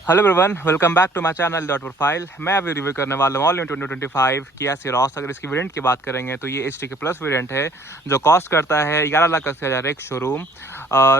Hello everyone, welcome back to my channel dot profile. मैं अभी review करने वाला हूँ ऑल इन 2025 किया सिरोस। अगर इसकी वेरिएंट की बात करेंगे तो ये HTK प्लस वेरिएंट है जो कॉस्ट करता है 11,80,000 एक शोरूम।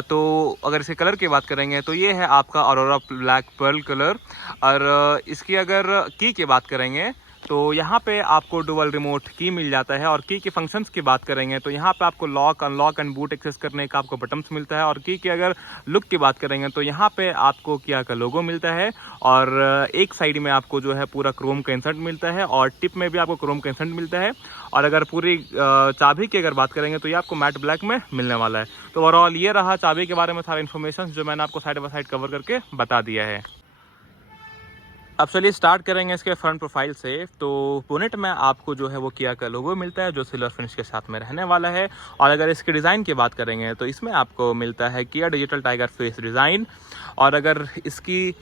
तो अगर इसके कलर की बात करेंगे तो ये है आपका ऑरोरा ब्लैक पर्ल कलर। और इसकी अगर की बात करेंगे तो यहाँ पे आपको डुअल रिमोट की मिल जाता है। और की के फंक्शंस की बात करेंगे तो यहाँ पे आपको lock, unlock and boot access करने का आपको बटन्स मिलता है। और की अगर लुक की बात करेंगे तो यहाँ पे आपको किया का लोगो मिलता है और एक साइड में आपको जो है पूरा क्रोम का इंसर्ट मिलता है और टिप में भी आपको क्रोम का इंसर्ट मिलता है। और अगर पूरी चाबी की अगर बात करेंगे तो ये आपको मैट ब्लैक में मिलने वाला है। तो ओवरऑल ये रहा चाबी के बारे में सारा इन्फॉर्मेशन जो मैंने आपको साइड बाय साइड कवर करके बता दिया है। अब चलिए स्टार्ट करेंगे इसके फ्रंट प्रोफाइल से। तो बोनेट में आपको जो है वो किया का लोगो मिलता है जो सिल्वर फिनिश के साथ में रहने वाला है। और अगर इसके डिज़ाइन की बात करेंगे तो इसमें आपको मिलता है किया डिजिटल टाइगर फेस डिज़ाइन। और अगर इसकी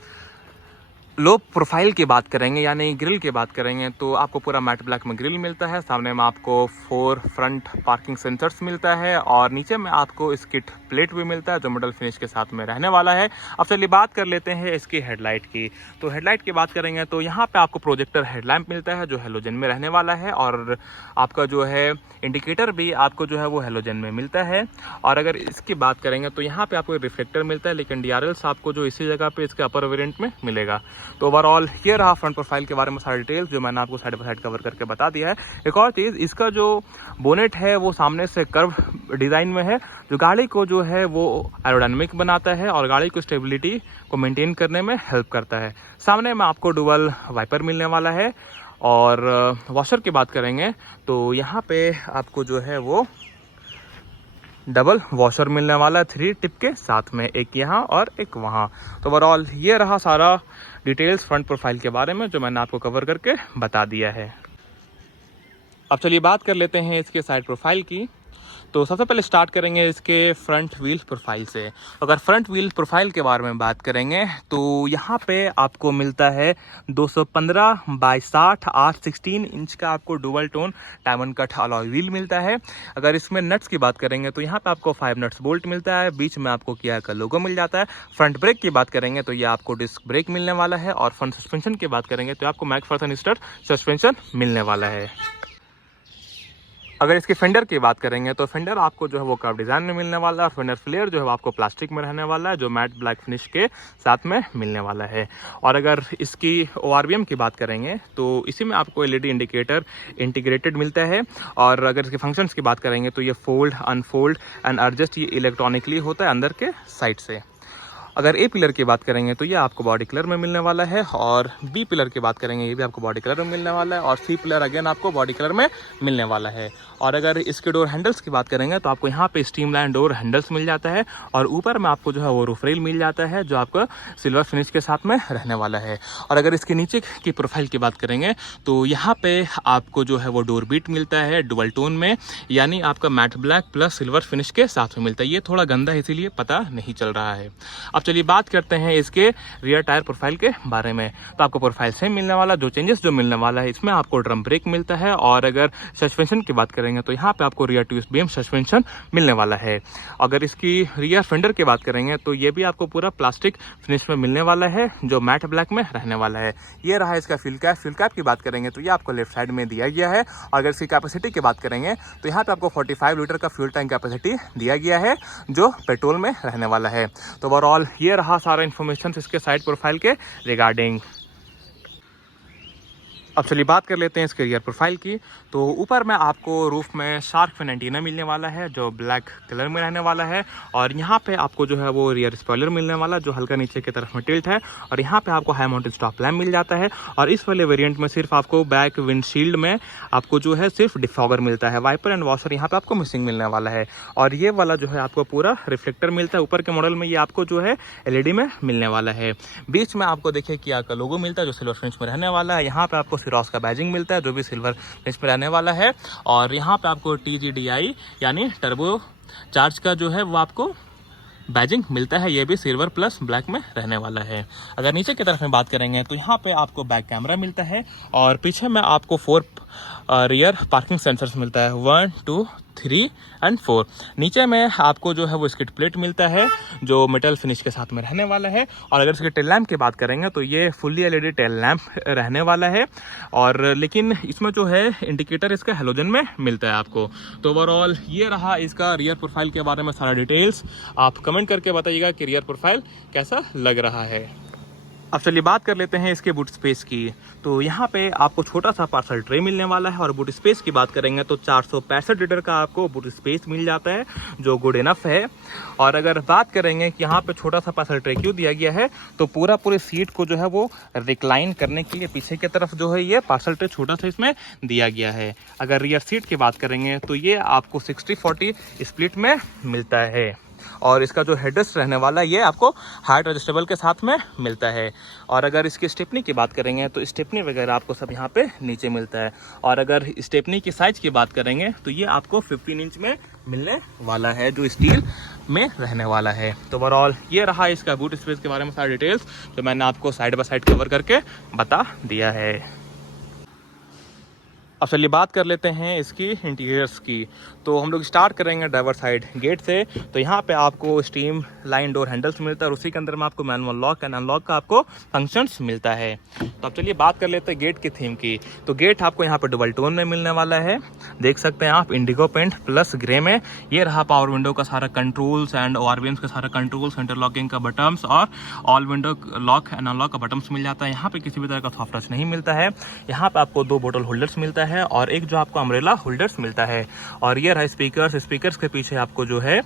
लो प्रोफाइल की बात करेंगे यानी ग्रिल की बात करेंगे तो आपको पूरा मैट ब्लैक में ग्रिल मिलता है। सामने में आपको 4 फ्रंट पार्किंग सेंसर्स मिलता है और नीचे में आपको स्किट प्लेट भी मिलता है जो मेटल फिनिश के साथ में रहने वाला है। अब चलिए बात कर लेते हैं इसकी हेडलाइट की। तो हेडलाइट की बात करेंगे तो यहाँ पे आपको प्रोजेक्टर हेडलैम्प मिलता है जो हेलोजन में रहने वाला है। और आपका जो है इंडिकेटर भी आपको जो है वो हेलोजन में मिलता है। और अगर इसकी बात करेंगे तो यहाँ पे आपको रिफ्लेक्टर मिलता है, लेकिन DRLs आपको जो इसी जगह पे इसके अपर वेरिएंट में मिलेगा। तो ओवरऑल ये रहा फ्रंट प्रोफाइल के बारे में सारे डिटेल्स जो मैंने आपको साइड बाय साइड कवर करके बता दिया है। एक और चीज़, इसका जो बोनेट है वो सामने से कर्व डिज़ाइन में है जो गाड़ी को जो है वो एरोडायनेमिक बनाता है और गाड़ी को स्टेबिलिटी को मेंटेन करने में हेल्प करता है। सामने में आपको डुअल वाइपर मिलने वाला है। और वॉशर की बात करेंगे तो यहाँ पे आपको जो है वो डबल वॉशर मिलने वाला है 3 टिप के साथ में, एक यहाँ और एक वहाँ। तो ओवरऑल ये रहा सारा डिटेल्स फ्रंट प्रोफाइल के बारे में जो मैंने आपको कवर करके बता दिया है। अब चलिए बात कर लेते हैं इसके साइड प्रोफाइल की। तो सबसे पहले स्टार्ट करेंगे इसके फ्रंट व्हील प्रोफाइल से। अगर फ्रंट व्हील प्रोफाइल के बारे में बात करेंगे तो यहाँ पे आपको मिलता है 215 बाई 60 8/16 इंच का आपको dual tone diamond cut alloy wheel मिलता है। अगर इसमें नट्स की बात करेंगे तो यहाँ पे आपको 5 नट्स बोल्ट मिलता है, बीच में आपको किया का लोगो मिल जाता है। फ्रंट ब्रेक की बात करेंगे तो ये आपको डिस्क ब्रेक मिलने वाला है। और फ्रंट सस्पेंशन की बात करेंगे तो आपको मैकफर्सन स्टड सस्पेंशन मिलने वाला है। अगर इसके फेंडर की बात करेंगे तो फेंडर आपको जो है वो कर्व डिज़ाइन में मिलने वाला है। फेंडर फ्लेयर जो है आपको प्लास्टिक में रहने वाला है जो मैट ब्लैक फिनिश के साथ में मिलने वाला है। और अगर इसकी ORVM की बात करेंगे तो इसी में आपको LED इंडिकेटर इंटीग्रेटेड मिलता है। और अगर इसके फंक्शंस की बात करेंगे तो ये फोल्ड, अनफोल्ड एंड एडजस्ट ये इलेक्ट्रॉनिकली होता है अंदर के साइड से। अगर A पिलर की बात करेंगे तो ये आपको बॉडी कलर में मिलने वाला है। और B पिलर की बात करेंगे ये भी आपको बॉडी कलर में मिलने वाला है। और C पिलर अगेन आपको बॉडी कलर में मिलने वाला है। और अगर इसके डोर हैंडल्स की बात करेंगे तो आपको यहाँ पे स्ट्रीमलाइन डोर हैंडल्स मिल जाता है। और ऊपर में आपको जो है वो रूफ रेल मिल जाता है जो आपको सिल्वर फिनिश के साथ में रहने वाला है। और अगर इसके नीचे की प्रोफाइल की बात करेंगे तो यहाँ पे आपको जो है वो डोर बीट मिलता है डुअल टोन में, यानी आपका matte black plus silver finish के साथ में मिलता है। ये थोड़ा गंदा है इसीलिए पता नहीं चल रहा है। अब चलिए बात करते हैं इसके रियर टायर प्रोफाइल के बारे में। तो आपको प्रोफाइल सेम मिलने वाला, जो चेंजेस जो मिलने वाला है इसमें आपको ड्रम ब्रेक मिलता है। और अगर सस्पेंशन की बात करेंगे तो यहाँ पे आपको रियर ट्विस्ट बीम सस्पेंशन मिलने वाला है। अगर इसकी रियर फेंडर की बात करेंगे तो ये भी आपको पूरा प्लास्टिक फिनिश में मिलने वाला है जो मैट ब्लैक में रहने वाला है। ये रहा इसका फ्यूल कैप। फ्यूल कैप की बात करेंगे तो ये आपको लेफ्ट साइड में दिया गया है। और अगर इसकी कैपेसिटी की बात करेंगे तो यहाँ पे आपको 45 लीटर का फ्यूल टैंक कैपेसिटी दिया गया है जो पेट्रोल में रहने वाला है। तो ओवरऑल ये रहा सारा इन्फॉर्मेशन इसके साइड प्रोफाइल के रिगार्डिंग। अब चलिए बात कर लेते हैं इसके रियर प्रोफाइल की। तो ऊपर में आपको रूफ में शार्क फिन एंटीना मिलने वाला है जो ब्लैक कलर में रहने वाला है। और यहाँ पे आपको जो है वो रियर स्पॉइलर मिलने वाला जो हल्का नीचे की तरफ में टिल्ट है। और यहाँ पे आपको हाई माउंटेन स्टॉप लैम्प मिल जाता है। और इस वाले वेरिएंट में सिर्फ आपको बैक विंडशील्ड में आपको जो है सिर्फ डिफॉगर मिलता है। वाइपर एंड वॉशर यहाँ पे आपको मिसिंग मिलने वाला है। और ये वाला जो है आपको पूरा रिफ्लेक्टर मिलता है। ऊपर के मॉडल में ये आपको जो है LED में मिलने वाला है। बीच में आपको देखिए किया का लोगो मिलता है जो सिल्वर फिनिश में रहने वाला है। यहाँ पे आपको सिरोस का बैजिंग मिलता है जो भी सिल्वर फिनिश में रहने वाला है। और यहाँ पे आपको TGDI यानी टर्बो चार्ज का जो है वो आपको बैजिंग मिलता है। ये भी सिल्वर प्लस ब्लैक में रहने वाला है। अगर नीचे की तरफ में बात करेंगे तो यहाँ पे आपको बैक कैमरा मिलता है। और पीछे में आपको 4 रियर पार्किंग सेंसर्स मिलता है, 1 2 3 एंड 4। नीचे में आपको जो है वो स्किड प्लेट मिलता है जो मेटल फिनिश के साथ में रहने वाला है। और अगर इसके टेल लैम्प की बात करेंगे तो ये फुल्ली एलईडी टेल लैम्प रहने वाला है, और लेकिन इसमें जो है इंडिकेटर इसका हेलोजन में मिलता है आपको। तो ओवरऑल ये रहा इसका रियर प्रोफाइल के बारे में सारा डिटेल्स। आप कमेंट करके बताइएगा कि रियर प्रोफाइल कैसा लग रहा है। अब चलिए बात कर लेते हैं इसके बूट स्पेस की। तो यहाँ पे आपको छोटा सा पार्सल ट्रे मिलने वाला है, और बूट स्पेस की बात करेंगे तो 465 लीटर का आपको बूट स्पेस मिल जाता है, जो गुड इनफ है। और अगर बात करेंगे कि यहाँ पे छोटा सा पार्सल ट्रे क्यों दिया गया है, तो पूरी सीट को जो है वो रिक्लाइन करने के लिए पीछे की तरफ जो है ये पार्सल ट्रे छोटा सा इसमें दिया गया है। अगर रियर सीट की बात करेंगे तो ये आपको 60-40 स्प्लिट में मिलता है, और इसका जो हेडरेस्ट रहने वाला है ये आपको हाइट एडजस्टेबल के साथ में मिलता है। और अगर इसकी स्टेपनी की बात करेंगे तो स्टेपनी वगैरह आपको सब यहाँ पे नीचे मिलता है। और अगर स्टेपनी की साइज की बात करेंगे तो ये आपको 15 इंच में मिलने वाला है, जो स्टील में रहने वाला है। तो ओवरऑल ये रहा इसका बूट स्पेस के बारे में सारा डिटेल्स, जो मैंने आपको साइड बाय साइड कवर करके बता दिया है। अब चलिए बात कर लेते हैं इसकी इंटीरियर्स की। तो हम लोग स्टार्ट करेंगे ड्राइवर साइड गेट से। तो यहाँ पे आपको स्टीम लाइन डोर हैंडल्स मिलता है, और उसी के अंदर में आपको मैनुअल लॉक एंड अनलॉक का आपको फंक्शंस मिलता है। तो अब चलिए बात कर लेते हैं गेट की थीम की। तो गेट आपको यहाँ पे डबल टोन में मिलने वाला है, देख सकते हैं आप, इंडिगो पेंट प्लस ग्रे में। ये रहा पावर विंडो का सारा कंट्रोल्स एंड ORVMs का सारा कंट्रोल्स, इंटरलॉकिंग का बटन्स और all window lock and unlock का बटन्स मिल जाता है। यहाँ पे किसी भी तरह का सॉफ्ट टच नहीं मिलता है। यहाँ पे आपको 2 बोतल होल्डर्स मिलता है और एक जो आपको अम्ब्रेला होल्डर्स मिलता है। और ये रहा स्पीकर्स के पीछे आपको जो है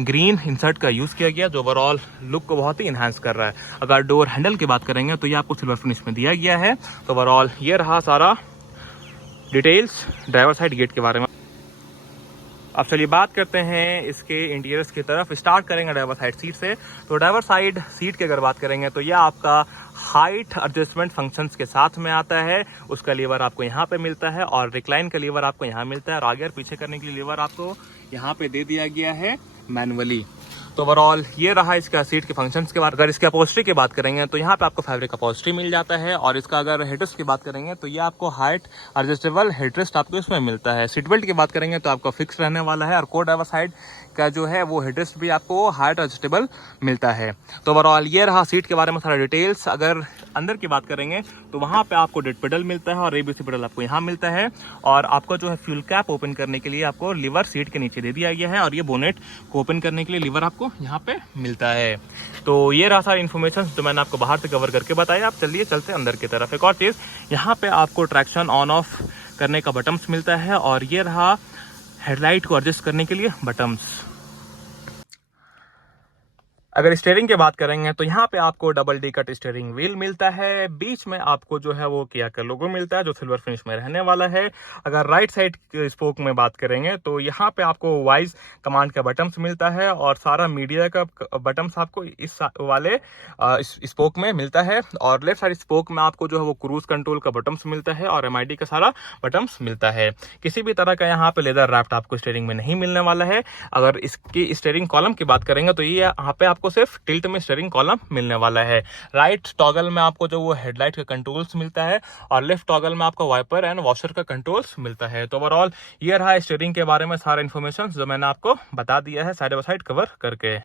ग्रीन इंसर्ट का यूज किया गया, जो ओवरऑल लुक को बहुत ही इनहांस कर रहा है। अगर डोर हैंडल की बात करेंगे तो ये आपको सिल्वर फिनिश में दिया गया है। तो ओवरऑल ये रहा सारा डिटेल्स ड्राइवर साइड गेट के बारे में। अब चलिए बात करते हैं इसके इंटीरियर्स की तरफ। स्टार्ट करेंगे ड्राइवर साइड सीट से। तो ड्राइवर साइड सीट की अगर बात करेंगे तो यह आपका हाइट एडजस्टमेंट फंक्शंस के साथ में आता है। उसका लीवर आपको यहाँ पे मिलता है, और रिक्लाइन का लीवर आपको यहाँ मिलता है, और आगे और पीछे करने के लिए लीवर आपको यहाँ पे दे दिया गया है मैनुअली। तो ओवरऑल ये रहा इसका सीट के फंक्शंस के बाद। अगर इसके अपॉल्स्ट्री की बात करेंगे तो यहाँ पे आपको फैब्रिक अपॉल्स्ट्री मिल जाता है, और इसका अगर हेडरेस्ट की बात करेंगे तो ये आपको हाइट एडजस्टेबल हेडरेस्ट आपको इसमें मिलता है। सीट बेल्ट की बात करेंगे तो आपका फिक्स रहने वाला है, और को ड्राइवर साइड का जो है वो हेडरेस्ट भी आपको हाइट एडजस्टेबल मिलता है। तो ओवरऑल ये रहा सीट के बारे में सारा डिटेल्स। अगर अंदर की बात करेंगे तो वहाँ पे आपको डेड पेडल मिलता है, और ABC पेडल आपको यहाँ मिलता है, और आपको जो है फ्यूल कैप ओपन करने के लिए आपको लीवर सीट के नीचे दे दिया गया है, और ये बोनेट को ओपन करने के लिए लीवर आपको यहाँ पे मिलता है। तो ये रहा सारी इन्फॉर्मेशन जो मैंने आपको बाहर से कवर करके बताया। आप चलिए चलते अंदर की तरफ। एक और चीज़, यहाँ पे आपको ट्रैक्शन ऑन ऑफ करने का बटन्स मिलता है, और ये रहा हेडलाइट को एडजस्ट करने के लिए बटन्स। अगर स्टीयरिंग की बात करेंगे तो यहाँ पे आपको double D cut steering wheel मिलता है। बीच में आपको जो है वो किया का लोगो मिलता है, जो सिल्वर फिनिश में रहने वाला है। अगर राइट साइड स्पोक में बात करेंगे तो यहाँ पे आपको वॉइस कमांड का बटन्स मिलता है, और सारा मीडिया का बटन्स आपको इस वाले स्पोक में मिलता है। और लेफ्ट साइड स्पोक में आपको जो है वो क्रूज कंट्रोल का बटन्स मिलता है, और MID का सारा बटन्स मिलता है। किसी भी तरह का यहाँ पे लेदर रैप्ट आपको स्टीयरिंग में नहीं मिलने वाला है। अगर इसकी स्टीयरिंग कॉलम की बात करेंगे तो ये यहाँ पे आपको सिर्फ टिल्ट में स्टीयरिंग कॉलम मिलने वाला है। राइट टॉगल में आपको जो वो हेडलाइट का कंट्रोल्स मिलता है, और लेफ्ट टॉगल में आपको वाइपर एंड वॉशर का कंट्रोल्स मिलता है। तो ओवरऑल ये रहा स्टीयरिंग के बारे में सारा इन्फॉर्मेशन जो मैंने आपको बता दिया है साइड बाय साइड कवर करके।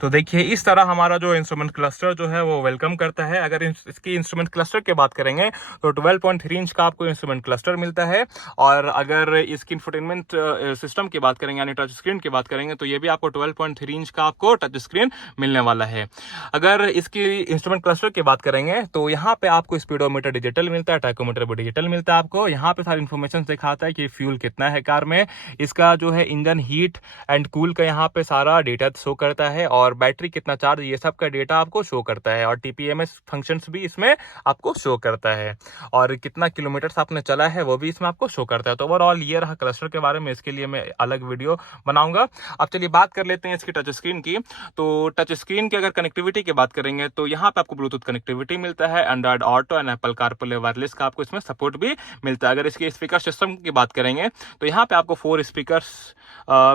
तो देखिए इस तरह हमारा जो इंस्ट्रूमेंट क्लस्टर जो है वो वेलकम करता है। अगर इसकी इंस्ट्रूमेंट क्लस्टर की बात करेंगे तो 12.3 इंच का आपको इंस्ट्रूमेंट क्लस्टर मिलता है। और अगर इसकी इंफोटेनमेंट सिस्टम की बात करेंगे यानी टच स्क्रीन की बात करेंगे तो ये भी आपको 12.3 इंच का आपको टच स्क्रीन मिलने वाला है। अगर इसकी इंस्ट्रूमेंट क्लस्टर की बात करेंगे तो यहाँ पे आपको स्पीडोमीटर डिजिटल मिलता है, टाइकोमीटर भी डिजिटल मिलता है आपको। यहाँ पे सारी इन्फॉर्मेशन दिखाता है कि फ्यूल कितना है कार में, इसका जो है इंजन हीट एंड कूल का यहाँ पे सारा डेटा शो करता है, और बैटरी कितना चार्ज, ये सब का डेटा आपको शो करता है। और TPMS फंक्शंस भी इसमें आपको शो करता है, और कितना किलोमीटर आपने चला है वो भी इसमें आपको शो करता है। तो ओवरऑल ये रहा क्लस्टर के बारे में, इसके लिए मैं अलग वीडियो बनाऊंगा। अब चलिए बात कर लेते हैं इसकी टच स्क्रीन की। तो टच स्क्रीन की अगर कनेक्टिविटी की बात करेंगे तो यहाँ पे आपको ब्लूटूथ कनेक्टिविटी मिलता है, Android auto and Apple CarPlay wireless का आपको इसमें सपोर्ट भी मिलता है। अगर इसके स्पीकर सिस्टम की बात करेंगे तो यहाँ पे आपको 4 स्पीकर्स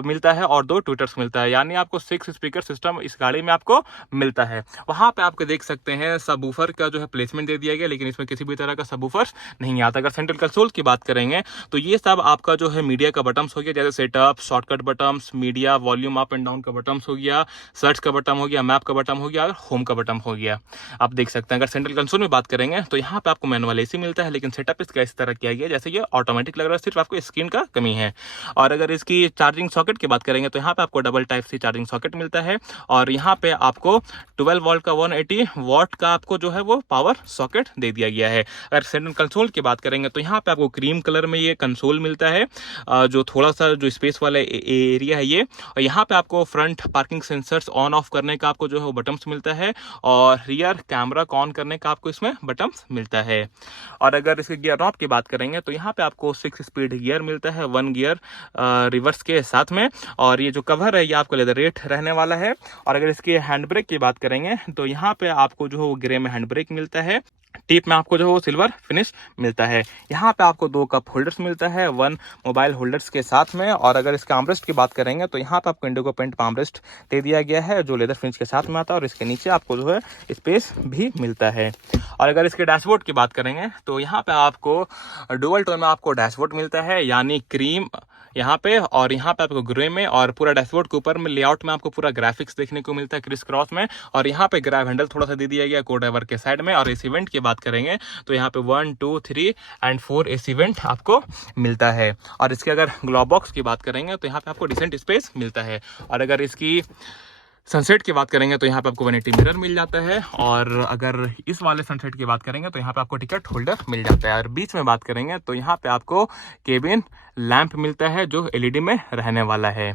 मिलता है और 2 ट्विटर्स मिलता है, यानी आपको 6 स्पीकर सिस्टम इस गाड़ी में आपको मिलता है। वहाँ पे आपको देख सकते हैं सबवूफर का जो है प्लेसमेंट दे दिया गया, लेकिन इसमें किसी भी तरह का सबवूफर नहीं आता। अगर सेंट्रल कंसोल की बात करेंगे तो ये सब आपका जो है मीडिया का बटन्स हो गया, जैसे setup, shortcut buttons, media, volume up and down का बटन्स हो गया, सर्च का बटन हो गया, मैप का बटन हो गया और होम का बटन हो गया, आप देख सकते हैं। अगर सेंट्रल कंसोल में बात करेंगे तो यहाँ पे आपको मैनुअल एसी मिलता है, लेकिन सेटअप इसका इस तरह किया गया जैसे ये ऑटोमेटिक लग रहा है, सिर्फ आपको स्क्रीन का कमी है। और अगर इसकी चार्जिंग सॉकेट की बात करेंगे तो यहाँ पे आपको double type C charging socket मिलता है, और यहाँ पे आपको 12 वोल्ट का 180 वॉट का आपको जो है वो पावर सॉकेट दे दिया गया है। अगर सेंट्रल कंसोल की बात करेंगे तो यहाँ पे आपको क्रीम कलर में ये कंसोल मिलता है, जो थोड़ा सा जो स्पेस वाला एरिया है ये, और यहाँ पे आपको front parking sensors on off करने का आपको जो है वो बटन्स मिलता है, और रियर कैमरा को ऑन करने का आपको इसमें बटन्स मिलता है। और अगर इसके गियर नॉब की बात करेंगे तो यहाँ पे आपको 6 स्पीड गियर मिलता है, 1 गियर रिवर्स के साथ में, और ये जो कवर है ये आपको लेदर रेट रहने वाला है। और अगर इसके हैंड ब्रेक की बात करेंगे तो यहाँ पे आपको जो है वो ग्रे में हैंड ब्रेक मिलता है, टिप में आपको जो है वो सिल्वर फिनिश मिलता है। यहाँ पे आपको 2 कप होल्डर्स मिलता है, 1 मोबाइल होल्डर्स के साथ में। और अगर इसके आर्मरेस्ट की बात करेंगे तो यहाँ पे आपको इंडिगो पेंट आर्मरेस्ट दे दिया गया है, जो लेदर फिनिश के साथ में आता है, और इसके नीचे आपको जो है स्पेस भी मिलता है। और अगर इसके डैशबोर्ड की बात करेंगे तो यहाँ पे आपको डुअल टोन में आपको डैशबोर्ड मिलता है, यानी क्रीम यहाँ पे और यहाँ पे आपको ग्रे में, और पूरा डैशबोर्ड के ऊपर में लेआउट में आपको पूरा ग्राफिक्स देखने को मिलता है क्रिस क्रॉस में। और यहाँ पे ग्रैब हैंडल थोड़ा सा दे दिया गया को ड्राइवर के साइड में। और इस इवेंट की बात करेंगे तो यहाँ पे 1, 2, 3 एंड 4 इस इवेंट आपको मिलता है। और इसके अगर ग्लोव बॉक्स की बात करेंगे तो यहाँ पे आपको डिसेंट स्पेस मिलता है। और अगर इसकी सनसेट की बात करेंगे तो यहाँ पे आपको 180 मिरर मिल जाता है। और अगर इस वाले सनसेट की बात करेंगे तो यहाँ पे आपको टिकट होल्डर मिल जाता है। और बीच में बात करेंगे तो यहाँ पे आपको केबिन लैंप मिलता है, जो एलईडी में रहने वाला है।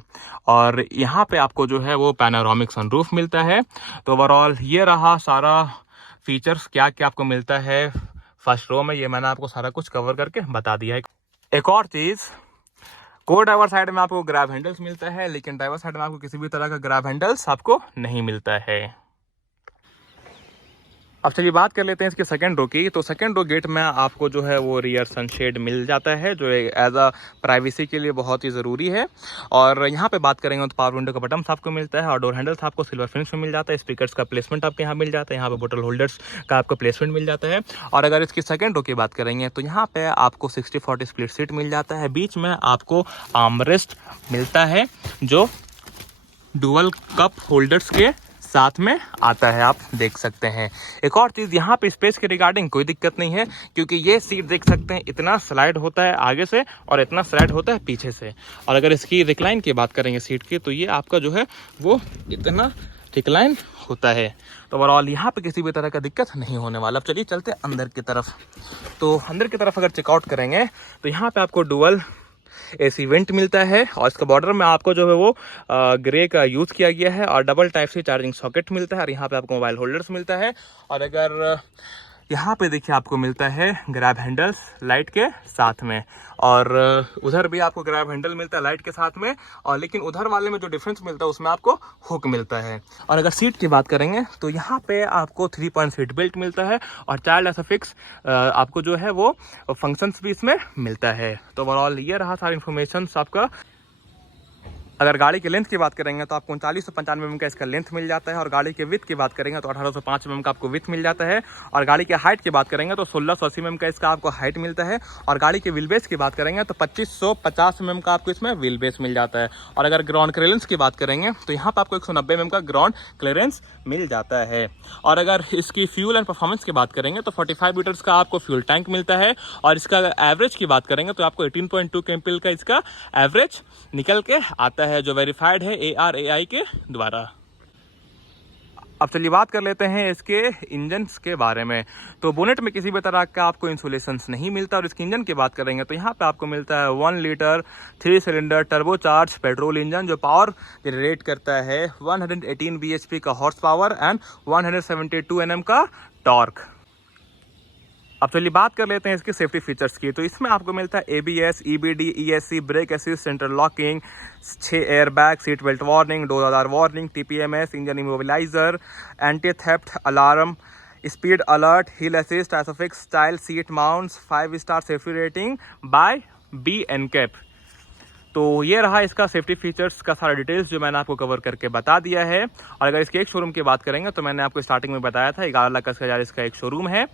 और यहाँ पे आपको जो है वो पैनोरामिक सनरूफ मिलता है। तो ओवरऑल ये रहा सारा फीचर्स, क्या क्या आपको मिलता है फर्स्ट रो में, ये मैंने आपको सारा कुछ कवर करके बता दिया है। एक और चीज़, को ड्राइवर साइड में आपको ग्रैब हैंडल्स मिलता है, लेकिन ड्राइवर साइड में आपको किसी भी तरह का ग्रैब हैंडल्स आपको नहीं मिलता है। अब चलिए बात कर लेते हैं इसके सेकंड रो की। तो सेकंड रो गेट में आपको जो है वो रियर सनशेड मिल जाता है, जो एज अ प्राइवेसी के लिए बहुत ही ज़रूरी है। और यहाँ पे बात करेंगे तो पावर विंडो का बटन आपको मिलता है, और डोर हैंडल्स आपको सिल्वर फिनिश में मिल जाता है। स्पीकर्स का प्लेसमेंट आपके यहाँ मिल जाता है, यहाँ पे बोतल होल्डर्स का आपको प्लेसमेंट मिल जाता है। और अगर इसकी सेकंड रो की बात करेंगे तो यहाँ पे आपको 60-40 स्प्लिट सीट मिल जाता है। बीच में आपको आर्मरेस्ट मिलता है, जो डुअल कप होल्डर्स के साथ में आता है, आप देख सकते हैं। एक और चीज़, यहाँ पे स्पेस के रिगार्डिंग कोई दिक्कत नहीं है, क्योंकि ये सीट देख सकते हैं इतना स्लाइड होता है आगे से और इतना स्लाइड होता है पीछे से। और अगर इसकी रिक्लाइन की बात करेंगे सीट की, तो ये आपका जो है वो इतना रिक्लाइन होता है। तो ओवरऑल यहाँ पे किसी भी तरह का दिक्कत नहीं होने वाला। अब चलिए चलते हैं अंदर की तरफ। तो अंदर की तरफ अगर चेकआउट करेंगे तो यहाँ पे आपको डुअल एसी वेंट मिलता है, और इसका बॉर्डर में आपको जो है वो ग्रे का यूज़ किया गया है, और डबल टाइप से चार्जिंग सॉकेट मिलता है, और यहाँ पे आपको मोबाइल होल्डर्स मिलता है। और अगर यहाँ पे देखिए आपको मिलता है ग्रैब हैंडल्स लाइट के साथ में, और उधर भी आपको ग्रैब हैंडल मिलता है लाइट के साथ में, और लेकिन उधर वाले में जो डिफरेंस मिलता है उसमें आपको हुक मिलता है। और अगर सीट की बात करेंगे तो यहाँ पे आपको 3 पॉइंट सीट बेल्ट मिलता है, और चाइल्ड ऐसा फिक्स आपको जो है वो फंक्शंस भी इसमें मिलता है। तो ओवरऑल ये रहा सारी इन्फॉर्मेशन आपका। अगर गाड़ी की लेंथ की बात करेंगे तो आपको 3995 mm का इसका लेंथ मिल जाता है, और गाड़ी के विथ की बात करेंगे तो 1805 mm का आपको विथ मिल जाता है। और गाड़ी के हाइट की बात करेंगे तो 1680 mm का इसका आपको हाइट मिलता है। और गाड़ी के व्हील बेस की बात करेंगे तो 2550 mm का आपको इसमें व्हील बेस मिल जाता है। और अगर ग्राउंड क्लियरेंस की बात करेंगे तो यहाँ पर आपको 190 mm का ग्राउंड क्लियरेंस मिल जाता है। और अगर इसकी फ्यूल एंड परफॉर्मेंस की बात करेंगे तो 45 लीटर्स का आपको फ्यूल टैंक मिलता है। और इसका एवरेज की बात करेंगे तो आपको 18.2 kmpl का इसका एवरेज निकल के आता है, जो वेरीफाइड है ARAI के द्वारा। अब चलिए बात कर लेते हैं इसके इंजन्स के बारे में। तो बोनेट में किसी भी तरह का आपको इंसुलेशंस नहीं मिलता। और इसके इंजन की बात करेंगे तो यहाँ पे आपको मिलता है 1 litre 3 cylinder turbocharge petrol engine, जो पावर जनरेट करता है 118 bhp का हॉर्स पावर एंड 172 Nm का टॉर्क। अब चलिए बात कर लेते हैं इसके सेफ्टी फीचर्स की। तो इसमें आपको मिलता है ABS, EBD, ESC, brake assist, central locking, 6 airbag, seat belt warning, door alarm warning, TPMS, engine immobiliser, anti theft alarm, speed alert, hill assist, Isofix style seat mounts, 5 star safety rating by B&CAP। तो ये रहा इसका safety features का सारा details जो मैंने आपको cover करके बता दिया है। और अगर इसके एक शोरूम की बात करेंगे तो मैंने आपको स्टार्टिंग में बताया था 11,80,000 इसका एक शोरूम है।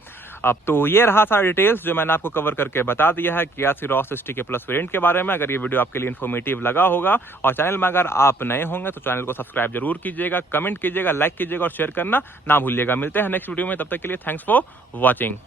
अब तो ये रहा सारा डिटेल्स जो मैंने आपको कवर करके बता दिया है किया सिरोस STK प्लस वेरिएंट के बारे में। अगर ये वीडियो आपके लिए इन्फॉर्मेटिव लगा होगा और चैनल में अगर आप नए होंगे तो चैनल को सब्सक्राइब जरूर कीजिएगा, कमेंट कीजिएगा, लाइक कीजिएगा और शेयर करना ना भूलिएगा। मिलते हैं नेक्स्ट वीडियो में, तब तक के लिए थैंक्स फॉर वॉचिंग।